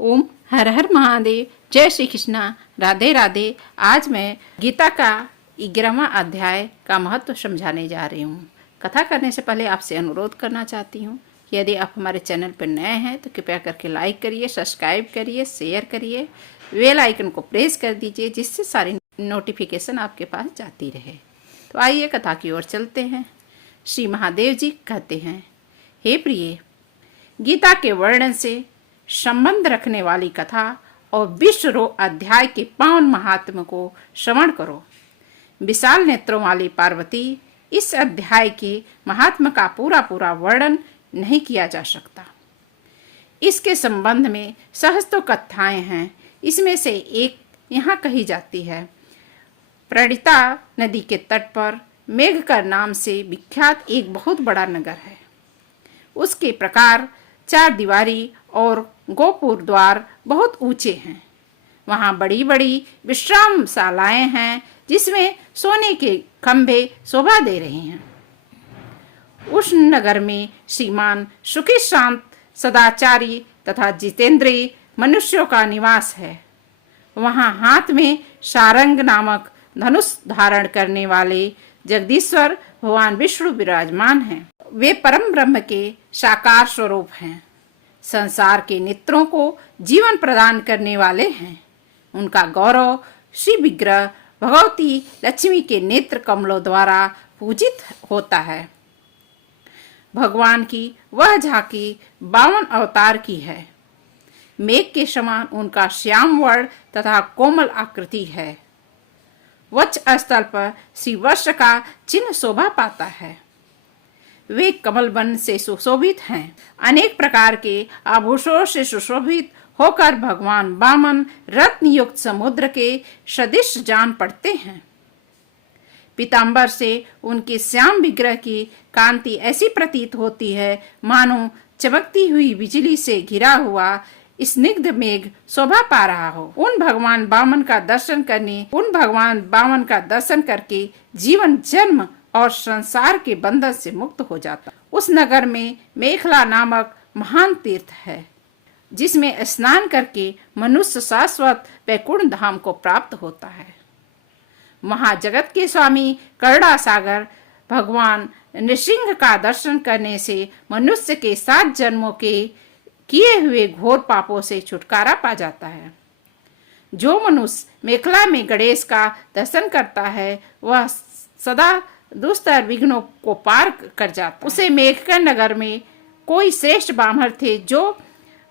ओम हर हर महादेव। जय श्री कृष्णा। राधे राधे। आज मैं गीता का 11वां अध्याय का महत्व समझाने जा रही हूँ। कथा करने से पहले आपसे अनुरोध करना चाहती हूँ, यदि आप हमारे चैनल पर नए हैं तो कृपया करके लाइक करिए, सब्सक्राइब करिए, शेयर करिए, बेल आइकन को प्रेस कर दीजिए, जिससे सारी नोटिफिकेशन आपके पास जाती रहे। तो आइए कथा की ओर चलते हैं। श्री महादेव जी कहते हैं, हे प्रिय, गीता के वर्णन से संबंध रखने वाली कथा और 20 अध्याय के पावन महात्म को श्रवण करो। विशाल नेत्रों वाली पार्वती, इस अध्याय के महात्म का पूरा वर्णन नहीं किया जा सकता। इसके संबंध में सहस्त्रों कथाएं हैं। इसमें से एक यहाँ कही जाती है। प्रणिता नदी के तट पर मेघकर नाम से विख्यात एक बहुत बड़ा नगर है। उसके प्रकार 4 दीवारी और गोपुर द्वार बहुत ऊंचे हैं। वहाँ बड़ी बड़ी विश्रामशालाएं हैं, जिसमें सोने के खंभे शोभा दे रहे हैं। उस नगर में श्रीमान सुखी शांत सदाचारी तथा जितेंद्रिय मनुष्यों का निवास है। वहाँ हाथ में सारंग नामक धनुष धारण करने वाले जगदीश्वर भगवान विष्णु विराजमान हैं। वे परम ब्रह्म के साकार स्वरूप हैं। संसार के नेत्रों को जीवन प्रदान करने वाले हैं। उनका गौरव श्री विग्रह भगवती लक्ष्मी के नेत्र कमलों द्वारा पूजित होता है। भगवान की वह झांकी 52 अवतार की है। मेघ के समान उनका श्याम वर्ण तथा कोमल आकृति है। वक्ष स्थल पर श्री वर्ष का चिन्ह शोभा पाता है। वे कमल वन से सुशोभित हैं। अनेक प्रकार के आभूषणों से सुशोभित होकर भगवान वामन रत्न युक्त समुद्र के सदृश जान पड़ते हैं। पीतांबर से उनके श्याम विग्रह की कांति ऐसी प्रतीत होती है मानो चमकती हुई बिजली से घिरा हुआ स्निग्ध मेघ शोभा पा रहा हो। उन भगवान वामन का दर्शन करके जीवन जन्म और संसार के बंधन से मुक्त हो जाता। उस नगर में मेखला नामक महान तीर्थ है, जिसमें स्नान करके मनुष्य शाश्वत वैकुंठ धाम को प्राप्त होता है। महाजगत के स्वामी करुणा सागर भगवान नृसिंह का दर्शन करने से मनुष्य के 7 जन्मों के किए हुए घोर पापों से छुटकारा पा जाता है। जो मनुष्य मेखला में गणेश का दर्शन करता है, वह सदा दुस्तर विघ्नों को पार कर जाता। उसे मेघकर नगर में कोई श्रेष्ठ ब्राह्मण थे, जो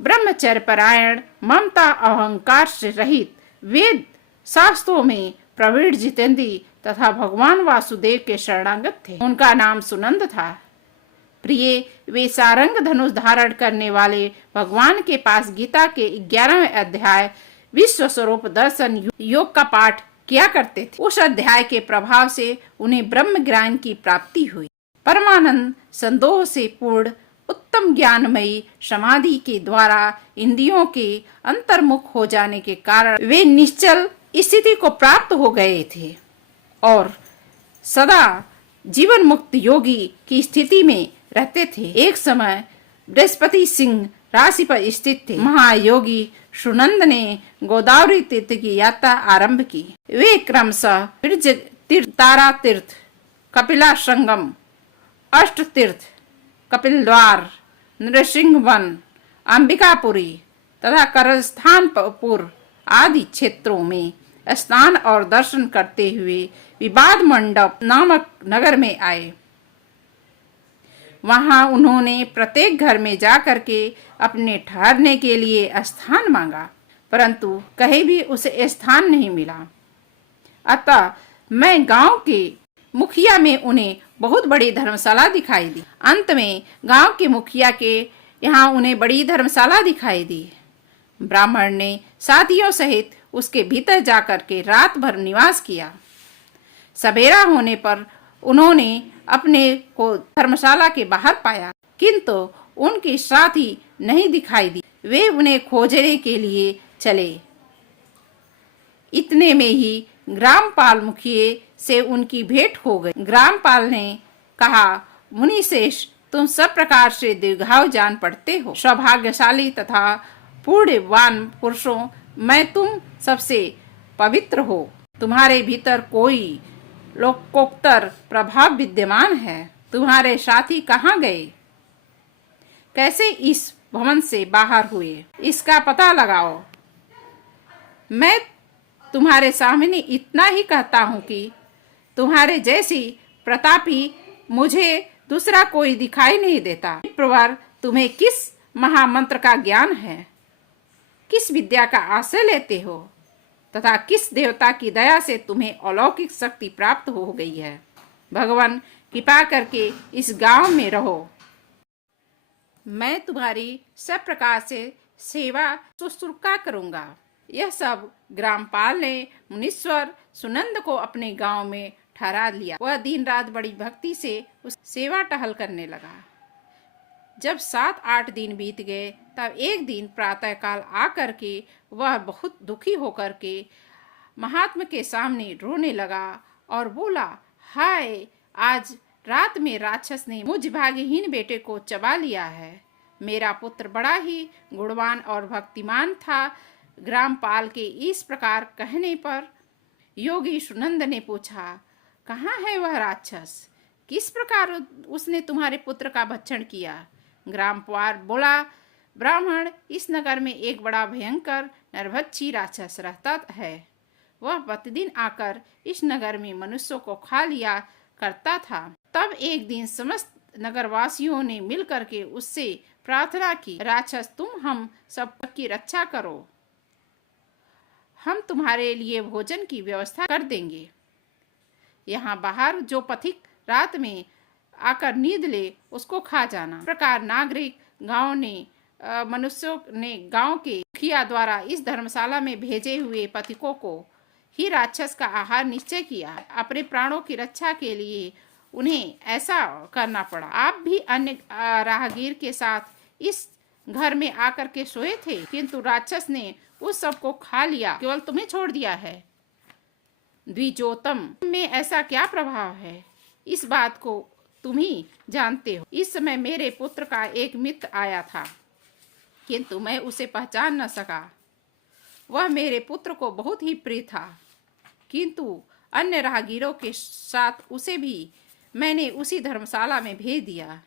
ब्रह्मचर्य परायण, ममता अहंकार से रहित, वेद शास्त्रों में प्रवीण, जितेंद्रिय तथा भगवान वासुदेव के शरणागत थे। उनका नाम सुनंद था। प्रिय, वे सारंग धनुष धारण करने वाले भगवान के पास गीता के 11वें अध्याय विश्व स्वरूप दर्शन योग का पाठ किया करते थे। उस अध्याय के प्रभाव से उन्हें ब्रह्म ज्ञान की प्राप्ति हुई। परमानंद संदोह से पूर्ण उत्तम ज्ञानमयी समाधि के द्वारा इंद्रियों के अंतर्मुख हो जाने के कारण वे निश्चल स्थिति को प्राप्त हो गए थे और सदा जीवन मुक्त योगी की स्थिति में रहते थे। एक समय बृहस्पति सिंह राशि पर स्थित थे। महायोगी सुनंद ने गोदावरी तीर्थ की यात्रा आरंभ की। वे क्रमशः तारा तीर्थ, कपिला संगम, अष्ट तीर्थ, कपिल द्वार, नृसिंह वन, अंबिकापुरी तथा करस्थानपुर आदि क्षेत्रों में स्नान और दर्शन करते हुए विवाद मंडप नामक नगर में आए। वहां उन्होंने प्रत्येक घर में जाकर के अपने ठहरने के लिए स्थान मांगा, परंतु कहीं भी उसे स्थान नहीं मिला। अतः मैं गांव के मुखिया में उन्हें बहुत बड़ी धर्मशाला दिखाई दी। अंत में गांव के मुखिया के यहाँ उन्हें बड़ी धर्मशाला दिखाई दी। ब्राह्मण ने साथियों सहित उसके भीतर जाकर के रात भर निवास किया। सवेरा होने पर उन्होंने अपने को धर्मशाला के बाहर पाया, किंतु उनके साथी नहीं दिखाई दी। वे उन्हें खोजने के लिए चले। इतने में ही ग्रामपाल मुखिए से उनकी भेंट हो गई। ग्रामपाल ने कहा, मुनिश्रेष्ठ, तुम सब प्रकार से दीर्घायु जान पड़ते हो, सौभाग्यशाली तथा पुण्यवान पुरुषों में तुम सबसे पवित्र हो। तुम्हारे भीतर कोई लोकोत्तर प्रभाव विद्यमान है। तुम्हारे साथी कहाँ गए? कैसे इस भवन से बाहर हुए? इसका पता लगाओ। मैं तुम्हारे सामने इतना ही कहता हूँ कि तुम्हारे जैसी प्रतापी मुझे दूसरा कोई दिखाई नहीं देता। प्रवर, तुम्हें किस महामंत्र का ज्ञान है? किस विद्या का आश्रय लेते हो तथा किस देवता की दया से तुम्हें अलौकिक शक्ति प्राप्त हो गई है? भगवान कृपा करके इस गांव में रहो। मैं तुम्हारी सब प्रकार से सेवा शुश्रूषा करूंगा। यह सब ग्रामपाल ने मुनीश्वर सुनंद को अपने गांव में ठहरा लिया। वह दिन रात बड़ी भक्ति से उस सेवा टहल करने लगा। जब 7-8 दिन बीत गए तब एक दिन प्रातःकाल आकर के वह बहुत दुखी होकर के महात्मा के सामने रोने लगा और बोला, हाय, आज रात में राक्षस ने मुझ भाग्यहीन बेटे को चबा लिया है। मेरा पुत्र बड़ा ही गुणवान और भक्तिमान था। ग्रामपाल के इस प्रकार कहने पर योगी सुनंद ने पूछा, कहाँ है वह राक्षस? किस प्रकार उसने तुम्हारे पुत्र का भक्षण किया? ग्रामपाल बोला, ब्राह्मण, इस नगर में एक बड़ा भयंकर नरभक्षी राक्षस रहता है। वह प्रतिदिन आकर इस नगर में मनुष्यों को खा लिया करता था। तब एक दिन समस्त नगरवासियों ने मिलकर के उससे प्रार्थना की, राक्षस, तुम हम सबकी रक्षा करो। हम तुम्हारे लिए भोजन की व्यवस्था कर देंगे। यहाँ बाहर जो पथिक रात में आकर नींद ले उसको खा जाना। इस प्रकार नागरिक गांव ने मनुष्यों ने गांव के मुखिया द्वारा इस धर्मशाला में भेजे हुए पथिकों को ही राक्षस का आहार निश्चय किया। अपने प्राणों की रक्षा के लिए उन्हें ऐसा करना पड़ा। आप भी अन्य राहगीर के साथ इस घर में आकर के सोए थे, किंतु राक्षस ने उस सबको खा लिया, केवल तुम्हें छोड़ दिया है। द्विजोतम में ऐसा क्या प्रभाव है, इस बात को तुम ही जानते हो। इस समय मेरे पुत्र का एक मित्र आया था, किंतु मैं उसे पहचान न सका। वह मेरे पुत्र को बहुत ही प्रिय था, किंतु अन्य राहगीरों के साथ उसे भी मैंने उसी धर्मशाला में भेज दिया।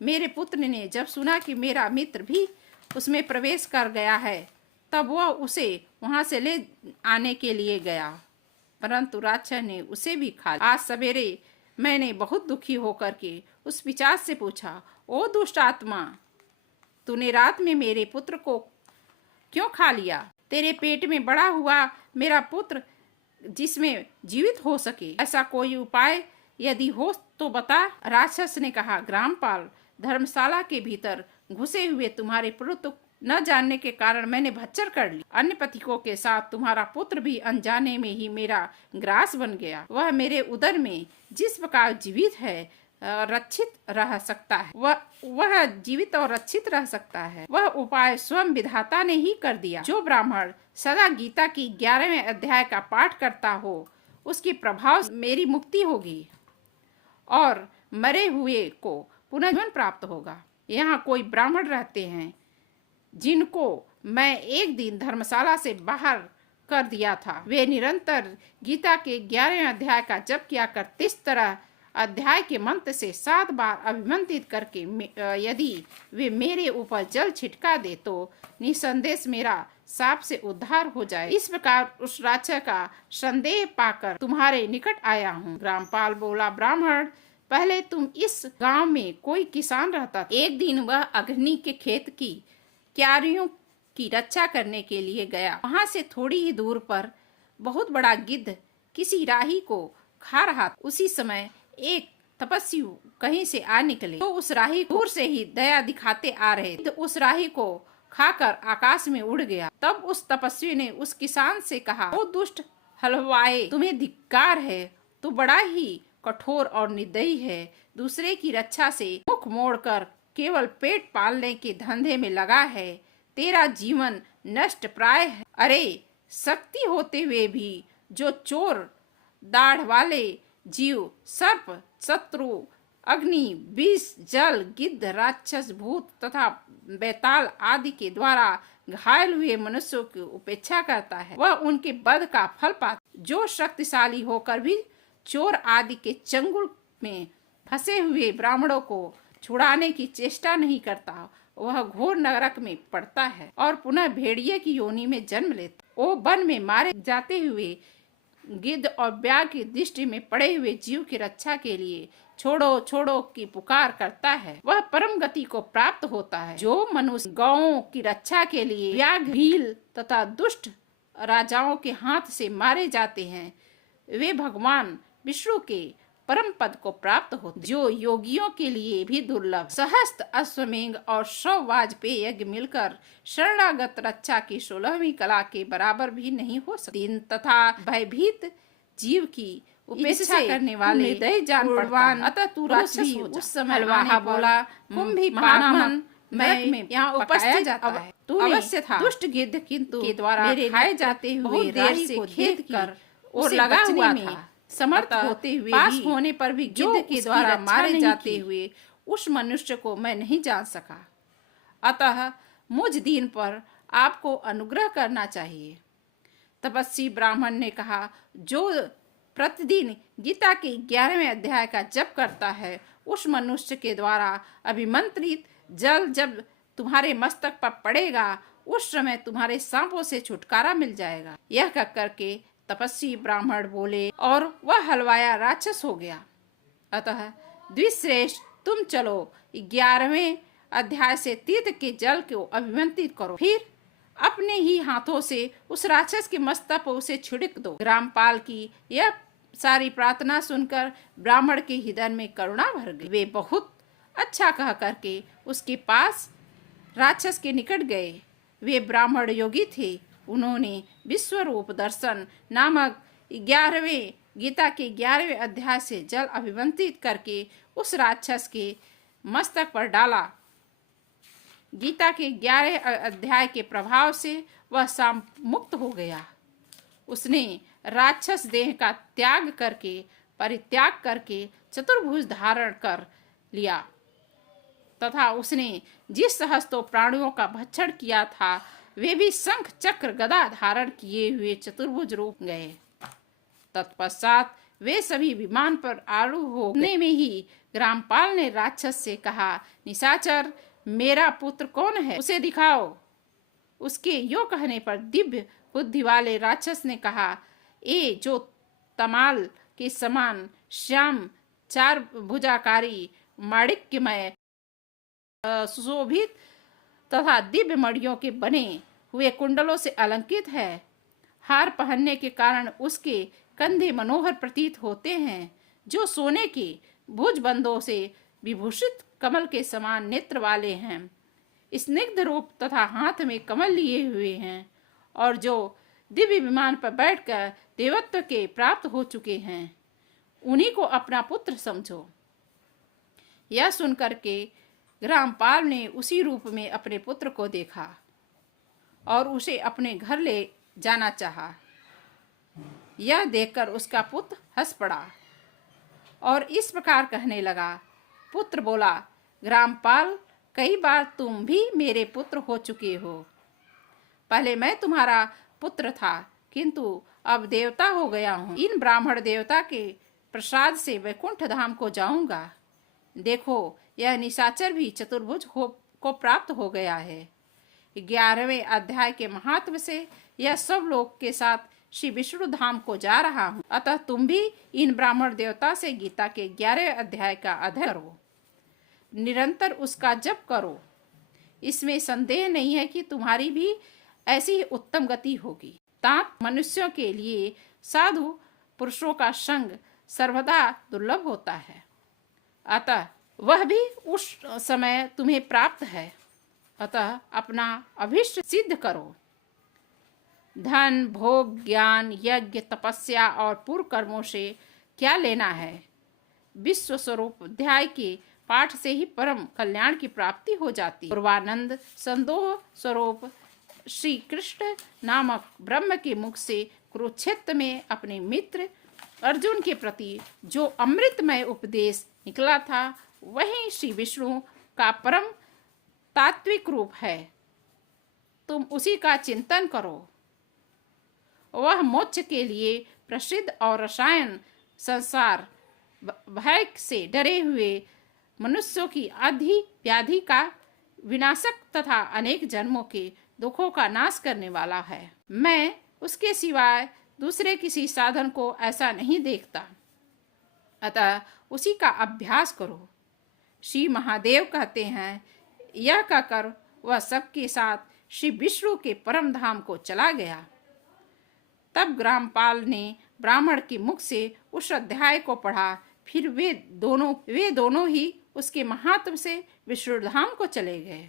मेरे पुत्र ने जब सुना कि मेरा मित्र भी उसमें प्रवेश कर गया है, तब वह उसे वहां से ले आने के लिए गया, परंतु राक्षस ने उसे भी खा लिया। आज सवेरे मैंने बहुत दुखी होकर के उस पिशाच से पूछा, ओ दुष्ट आत्मा, तूने रात में मेरे पुत्र को क्यों खा लिया? तेरे पेट में बड़ा हुआ मेरा पुत्र जिसमें जीवित हो सके, ऐसा कोई उपाय यदि हो तो बता। राक्षस ने कहा, ग्रामपाल, धर्मशाला के भीतर घुसे हुए तुम्हारे पुत्र न जानने के कारण मैंने भच्चर कर ली। अन्य पथिकों के साथ तुम्हारा पुत्र भी अनजाने में ही मेरा ग्रास बन गया। वह मेरे उदर में जिस प्रकार जीवित है रक्षित रह सकता है, वह जीवित और रक्षित रह सकता है, वह उपाय स्वयं विधाता ने ही कर दिया। जो ब्राह्मण सदा गीता की 11वें अध्याय का पाठ करता हो, उसके प्रभाव से मेरी मुक्ति होगी और मरे हुए को पुनर्जीवन प्राप्त होगा। यहाँ कोई ब्राह्मण रहते हैं जिनको मैं एक दिन धर्मशाला से बाहर कर दिया था। वे निरंतर गीता के 11वें अध्याय का जप किया करते। इस तरह अध्याय के मंत्र से 7 बार अभिमंत्रित करके यदि वे मेरे ऊपर जल छिटका दे तो निसंदेह मेरा साप से उद्धार हो जाए। इस प्रकार उस राक्षस का संदेह पाकर तुम्हारे निकट आया हूँ। ग्रामपाल बोला, ब्राह्मण, पहले तुम इस गांव में कोई किसान रहता था। एक दिन वह अग्नि के खेत की क्यारियों की रक्षा करने के लिए गया। वहां से थोड़ी ही दूर पर बहुत बड़ा गिद्ध किसी राही को खा रहा था। उसी समय एक तपस्वी कहीं से आ निकले तो उस राही दूर से ही दया दिखाते आ रहे थे। उस राही को खाकर आकाश में उड़ गया। तब उस तपस्वी ने उस किसान से कहा, ओ दुष्ट हलवाए, तुम्हें धिक्कार है, तू बड़ा ही कठोर और निर्दयी है। दूसरे की रक्षा से मुख मोड़कर केवल पेट पालने के धंधे में लगा है। तेरा जीवन नष्ट प्राय है। अरे, शक्ति होते हुए भी जो चोर दाढ़ वाले जीव, सर्प, शत्रु अग्नि, विष, जल, गिद्ध, राक्षस, भूत तथा बेताल आदि के द्वारा घायल हुए मनुष्यों की उपेक्षा करता है, वह उनके वध का फल पाता। जो शक्तिशाली होकर भी चोर आदि के चंगुल में फंसे हुए ब्राह्मणों को छुड़ाने की चेष्टा नहीं करता, वह घोर नरक में पड़ता है और पुनः भेड़िए की योनि में जन्म लेता। वो वन में मारे जाते हुए गिद्ध और व्याघ्र की दृष्टि में पड़े हुए जीव की रक्षा के लिए छोड़ो छोड़ो की पुकार करता है, वह परम गति को प्राप्त होता है। जो मनुष्य गौओं की रक्षा के लिए व्याघ्र, भील तथा दुष्ट राजाओं के हाथ से मारे जाते हैं, वे भगवान विष्णु के परम पद को प्राप्त होते। जो योगियों के लिए भी दुर्लभ सहस्त्र अश्वमेघ और 100 वाजपेयी यज्ञ मिलकर शरणागत रक्षा की 16वीं कला के बराबर भी नहीं हो सकती। दिन तथा भयभीत जीव की उपेक्षा करने वाले निर्दयी जान पड़वान, अतः तू राक्षस हो जा। उस समय वहां बोला, कुंभी पावन मैं यहाँ उपस्थित जाता है, तू अवश्य था दुष्ट गिद्ध, किंतु के द्वारा खाए जाते हुए राही से खेद कर और लगा हुआ था। समर्थ होते हुए पास होने पर भी गिद्ध के द्वारा मारे जाते हुए उस मनुष्य को मैं नहीं जान सका। अतः मुझ दीन पर आपको अनुग्रह करना चाहिए। तपस्वी ब्राह्मण ने कहा, जो प्रतिदिन गीता के 11वें अध्याय का जप करता है, उस मनुष्य के द्वारा अभिमंत्रित जल जब तुम्हारे मस्तक पर पड़ेगा, उस समय तुम्हारे सांपों से छुटकारा मिल जाएगा। यह कह करके तपस्वी ब्राह्मण बोले और वह हलवाया राक्षस हो गया। अतः द्विश्रेष्ठ, तुम चलो 11वें अध्याय से तीर्थ के जल को अभिमंत्रित करो, फिर अपने ही हाथों से उस राक्षस के मस्तक पर उसे छिड़क दो। ग्रामपाल की यह सारी प्रार्थना सुनकर ब्राह्मण के हृदय में करुणा भर गई। वे बहुत अच्छा कह करके उसके पास राक्षस के निकट गए। वे ब्राह्मण योगी थे। उन्होंने विश्वरूप दर्शन नामक 11वें गीता के 11वें अध्याय से जल अभिमंत्रित करके उस राक्षस के मस्तक पर डाला। गीता के 11वें अध्याय के प्रभाव से वह शाम मुक्त हो गया। उसने राक्षस देह का परित्याग करके चतुर्भुज धारण कर लिया तथा उसने जिस सहस्त्रों प्राणियों का भक्षण किया था, वे भी शंख चक्र गदा धारण किए हुए चतुर्भुज रूप गए। तत्पश्चात वे सभी विमान पर आरूढ़ हो गए। में ही ग्रामपाल ने राक्षस से कहा, निशाचर, मेरा पुत्र कौन है, उसे दिखाओ। उसके यो कहने पर दिव्य बुद्धि वाले राक्षस ने कहा, ए जो तमाल के समान श्याम 4 भुजाकारी माणिक्यमय सुशोभित तथा दिव्य मणियों के बने हुए कुंडलों से अलंकृत है। हार पहनने के कारण उसके कंधे मनोहर प्रतीत होते हैं। जो सोने के भुजबंदों से विभूषित कमल के समान नेत्र वाले हैं, स्निग्ध रूप तथा हाथ में कमल लिए हुए हैं, और जो दिव्य विमान पर बैठकर देवत्व के प्राप्त हो चुके हैं, उन्हीं को अपना पुत्र समझो। यह सुनकर के ग्रामपाल ने उसी रूप में अपने पुत्र को देखा और उसे अपने घर ले जाना चाहा। यह देखकर उसका पुत्र हंस पड़ा और इस प्रकार कहने लगा। पुत्र बोला, ग्रामपाल, कई बार तुम भी मेरे पुत्र हो चुके हो। पहले मैं तुम्हारा पुत्र था, किंतु अब देवता हो गया हूँ। इन ब्राह्मण देवता के प्रसाद से वैकुंठ धाम को जाऊंगा। देखो, यह निशाचर भी चतुर्भुज को प्राप्त हो गया है। 11वें अध्याय के महात्म से यह सब लोग के साथ श्री विष्णु धाम को जा रहा हूँ। अतः तुम भी इन ब्राह्मण देवता से गीता के 11वें अध्याय का अध्ययन करो, निरंतर उसका जप करो। इसमें संदेह नहीं है कि तुम्हारी भी ऐसी उत्तम गति होगी। तात मनुष्यों के लिए साधु पुरुषों का संग सर्वदा दुर्लभ होता है, अतः वह भी उस समय तुम्हें प्राप्त है। अतः अपना अभिष्ट सिद्ध करो। धन, भोग, ज्ञान, यज्ञ, तपस्या और पूर्व कर्मों से क्या लेना है। विश्व स्वरूप अध्याय के पाठ से ही परम कल्याण की प्राप्ति हो जाती। पूर्वानंद संदोह स्वरूप श्री कृष्ण नामक ब्रह्म के मुख से कुरुक्षेत्र में अपने मित्र अर्जुन के प्रति जो अमृतमय उपदेश निकला था वही श्री विष्णु का परम तात्विक रूप है। तुम उसी का चिंतन करो। वह मोक्ष के लिए प्रसिद्ध और रसायन संसार भय से डरे हुए मनुष्यों की आधि व्याधि का विनाशक तथा अनेक जन्मों के दुखों का नाश करने वाला है। मैं उसके सिवाय दूसरे किसी साधन को ऐसा नहीं देखता, अतः उसी का अभ्यास करो। श्री महादेव कहते हैं, यह कहकर वह सबके साथ श्री विष्णु के परम धाम को चला गया। तब ग्रामपाल ने ब्राह्मण के मुख से उस अध्याय को पढ़ा। फिर वे दोनों ही उसके महात्म से विष्णुधाम को चले गए।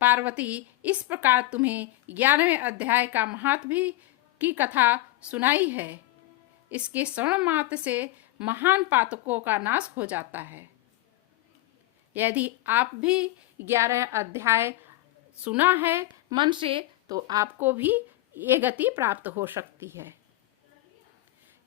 पार्वती, इस प्रकार तुम्हें 11वें अध्याय का महात्म्य की कथा सुनाई है। इसके श्रवण मात्र से महान पातकों का नाश हो जाता है। यदि आप भी 11 अध्याय सुना है मन से, तो आपको भी ये गति प्राप्त हो सकती है।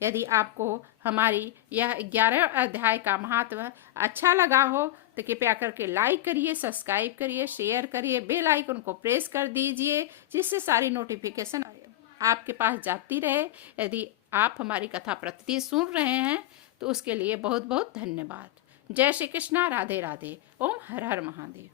यदि आपको हमारी यह 11 अध्याय का महत्व अच्छा लगा हो तो कृपया करके लाइक करिए, सब्सक्राइब करिए, शेयर करिए, बेल आइकन को प्रेस कर दीजिए, जिससे सारी नोटिफिकेशन आपके पास जाती रहे। यदि आप हमारी कथा प्रतिदिन सुन रहे हैं तो उसके लिए बहुत बहुत धन्यवाद। जय श्री कृष्णा, राधे राधे, ओम हर हर महादेव।